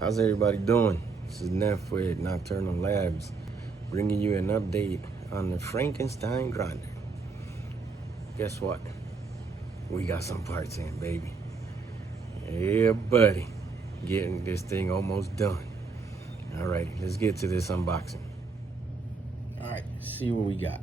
How's everybody doing? This is Neff with Nocturnal Labs, bringing you an update on the Frankenstein Grinder. Guess what? We got some parts in, baby. Yeah, buddy. Getting this thing almost done. Alrighty, let's get to this unboxing. Alright, see what we got.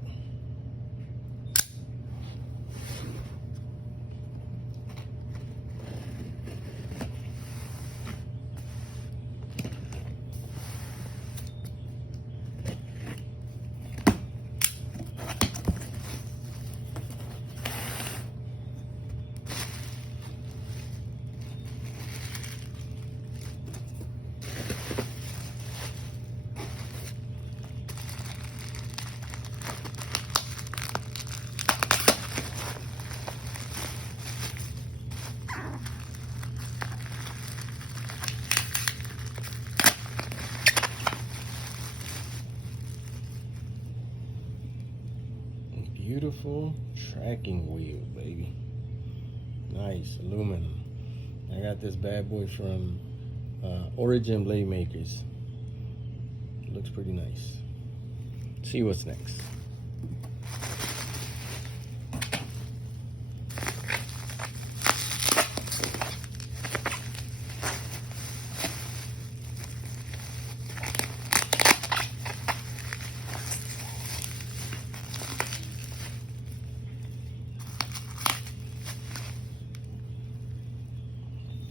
Beautiful tracking wheel, baby. Nice aluminum. I got this bad boy from Origin Blade Makers. Looks pretty nice. See what's next.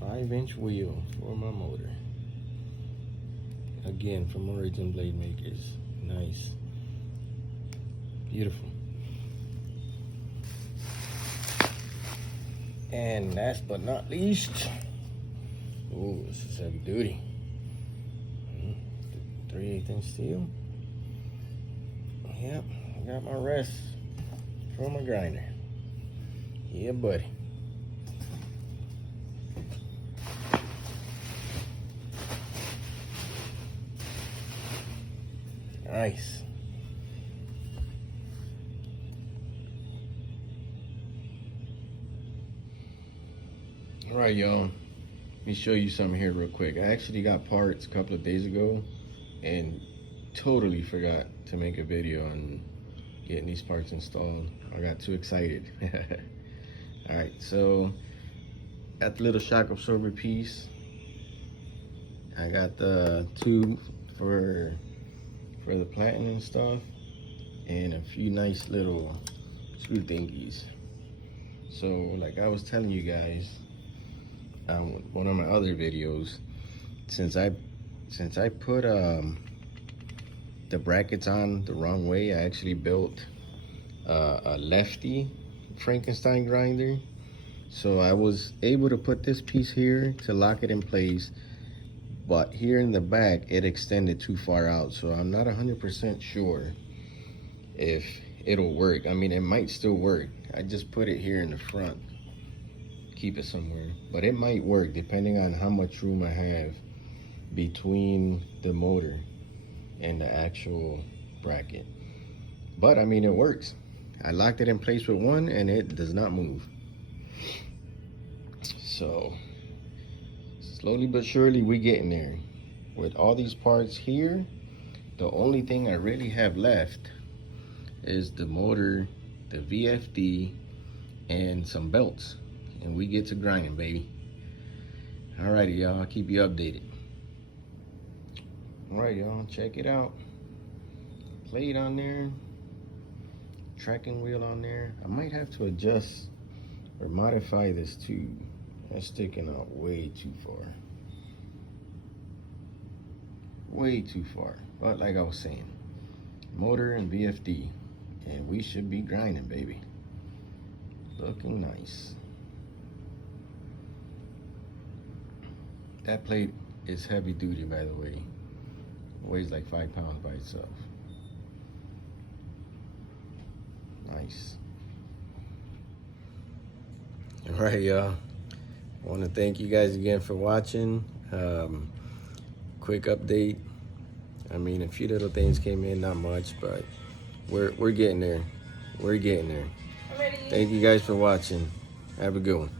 5-inch wheel for my motor. Again, from Origin Blade Makers. Nice. Beautiful. And last but not least, oh, this is heavy duty. 3/8" steel. Yep, I got my rest for my grinder. Yeah, buddy. Nice. All right, y'all. Let me show you something here real quick. I actually got parts a couple of days ago and totally forgot to make a video on getting these parts installed. I got too excited. All right, so got the little shock absorber piece. I got the tube for the platinum stuff and a few nice little screw thingies. So like I was telling you guys on one of my other videos, since I put the brackets on the wrong way, I actually built a lefty Frankenstein grinder. So I was able to put this piece here to lock it in place, but here in the back it extended too far out, so I'm not 100% sure if it'll work. I mean, it might still work. I just put it here in the front, keep it somewhere, but it might work depending on how much room I have between the motor and the actual bracket. But I mean, it works. I locked it in place with one and it does not move. So slowly but surely we getting there. With all these parts here, the only thing I really have left is the motor, the VFD, and some belts. And we get to grinding, baby. Alrighty, y'all, I'll keep you updated. Alright, y'all, check it out. Plate on there, tracking wheel on there. I might have to adjust or modify this tube. That's sticking out way too far. Way too far. But like I was saying, motor and VFD, and we should be grinding, baby. Looking nice. That plate is heavy duty, by the way. It weighs like 5 pounds by itself. Nice. All right, y'all. I want to thank you guys again for watching. Quick update. I mean, a few little things came in, not much, but we're getting there. We're getting there. Thank you guys for watching. Have a good one.